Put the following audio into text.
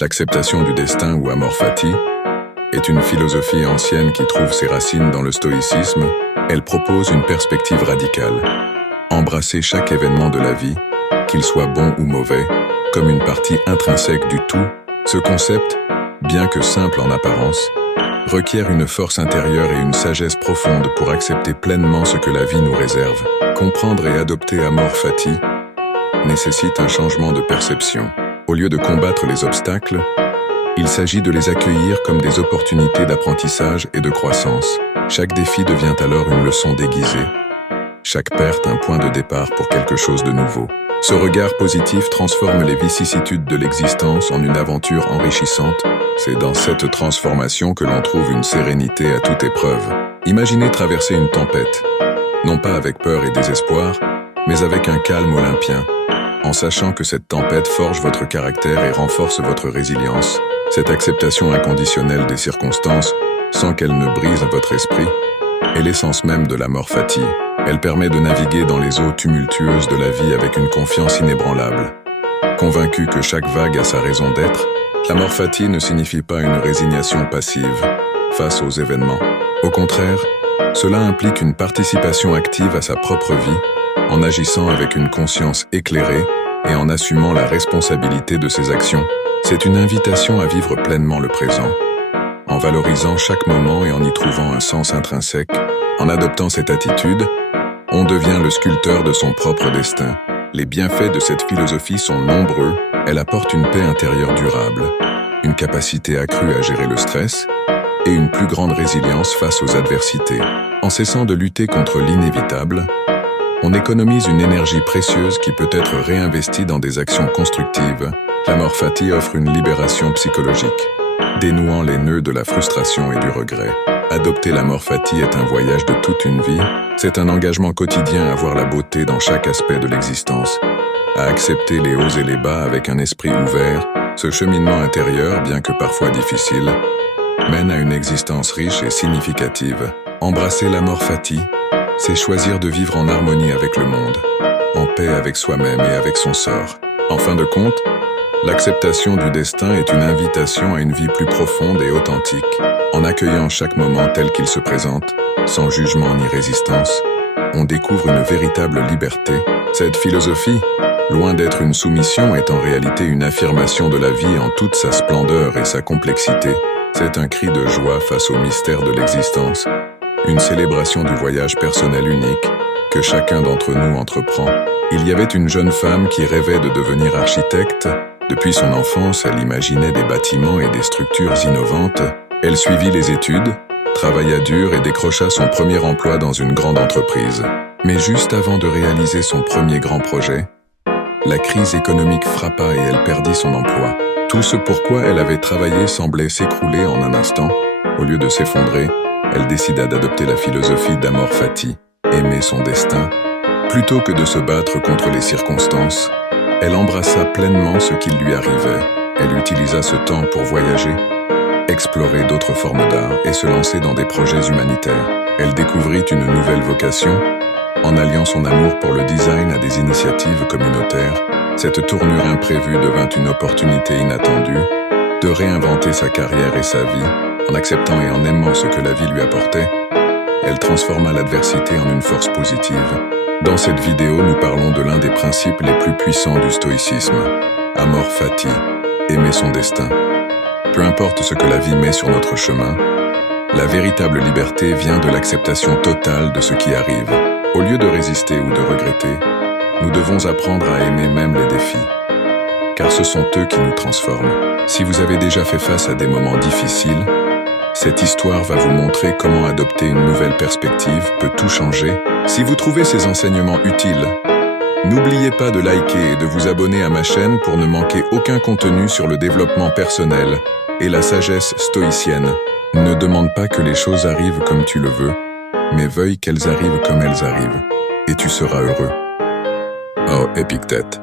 L'acceptation du destin ou amor fati est une philosophie ancienne qui trouve ses racines dans le stoïcisme. Elle propose une perspective radicale. Embrasser chaque événement de la vie, qu'il soit bon ou mauvais, comme une partie intrinsèque du tout. Ce concept, bien que simple en apparence, requiert une force intérieure et une sagesse profonde pour accepter pleinement ce que la vie nous réserve. Comprendre et adopter amor fati nécessite un changement de perception. Au lieu de combattre les obstacles, il s'agit de les accueillir comme des opportunités d'apprentissage et de croissance. Chaque défi devient alors une leçon déguisée. Chaque perte un point de départ pour quelque chose de nouveau. Ce regard positif transforme les vicissitudes de l'existence en une aventure enrichissante. C'est dans cette transformation que l'on trouve une sérénité à toute épreuve. Imaginez traverser une tempête, non pas avec peur et désespoir, mais avec un calme olympien, en sachant que cette tempête forge votre caractère et renforce votre résilience. Cette acceptation inconditionnelle des circonstances, sans qu'elle ne brise votre esprit, est l'essence même de l'amor fati. Elle permet de naviguer dans les eaux tumultueuses de la vie avec une confiance inébranlable. Convaincu que chaque vague a sa raison d'être, l'amor fati ne signifie pas une résignation passive face aux événements. Au contraire, cela implique une participation active à sa propre vie, en agissant avec une conscience éclairée et en assumant la responsabilité de ses actions. C'est une invitation à vivre pleinement le présent, en valorisant chaque moment et en y trouvant un sens intrinsèque. En adoptant cette attitude, on devient le sculpteur de son propre destin. Les bienfaits de cette philosophie sont nombreux. Elle apporte une paix intérieure durable, une capacité accrue à gérer le stress et une plus grande résilience face aux adversités. En cessant de lutter contre l'inévitable, on économise une énergie précieuse qui peut être réinvestie dans des actions constructives. L'amor fati offre une libération psychologique, dénouant les nœuds de la frustration et du regret. Adopter l'amor fati est un voyage de toute une vie. C'est un engagement quotidien à voir la beauté dans chaque aspect de l'existence, à accepter les hauts et les bas avec un esprit ouvert. Ce cheminement intérieur, bien que parfois difficile, mène à une existence riche et significative. Embrasser l'amor fati, c'est choisir de vivre en harmonie avec le monde, en paix avec soi-même et avec son sort. En fin de compte, l'acceptation du destin est une invitation à une vie plus profonde et authentique. En accueillant chaque moment tel qu'il se présente, sans jugement ni résistance, on découvre une véritable liberté. Cette philosophie, loin d'être une soumission, est en réalité une affirmation de la vie en toute sa splendeur et sa complexité. C'est un cri de joie face au mystère de l'existence, une célébration du voyage personnel unique que chacun d'entre nous entreprend. Il y avait une jeune femme qui rêvait de devenir architecte. Depuis son enfance, elle imaginait des bâtiments et des structures innovantes. Elle suivit les études, travailla dur et décrocha son premier emploi dans une grande entreprise. Mais juste avant de réaliser son premier grand projet, la crise économique frappa et elle perdit son emploi. Tout ce pourquoi elle avait travaillé semblait s'écrouler en un instant. Au lieu de s'effondrer, elle décida d'adopter la philosophie d'amor fati, aimer son destin. Plutôt que de se battre contre les circonstances, elle embrassa pleinement ce qui lui arrivait. Elle utilisa ce temps pour voyager, explorer d'autres formes d'art et se lancer dans des projets humanitaires. Elle découvrit une nouvelle vocation, en alliant son amour pour le design à des initiatives communautaires. Cette tournure imprévue devint une opportunité inattendue de réinventer sa carrière et sa vie. En acceptant et en aimant ce que la vie lui apportait, elle transforma l'adversité en une force positive. Dans cette vidéo, nous parlons de l'un des principes les plus puissants du stoïcisme, amor fati, aimer son destin. Peu importe ce que la vie met sur notre chemin, la véritable liberté vient de l'acceptation totale de ce qui arrive. Au lieu de résister ou de regretter, nous devons apprendre à aimer même les défis, car ce sont eux qui nous transforment. Si vous avez déjà fait face à des moments difficiles, cette histoire va vous montrer comment adopter une nouvelle perspective peut tout changer. Si vous trouvez ces enseignements utiles, n'oubliez pas de liker et de vous abonner à ma chaîne pour ne manquer aucun contenu sur le développement personnel et la sagesse stoïcienne. Ne demande pas que les choses arrivent comme tu le veux, mais veuille qu'elles arrivent comme elles arrivent, et tu seras heureux. Oh, Épictète.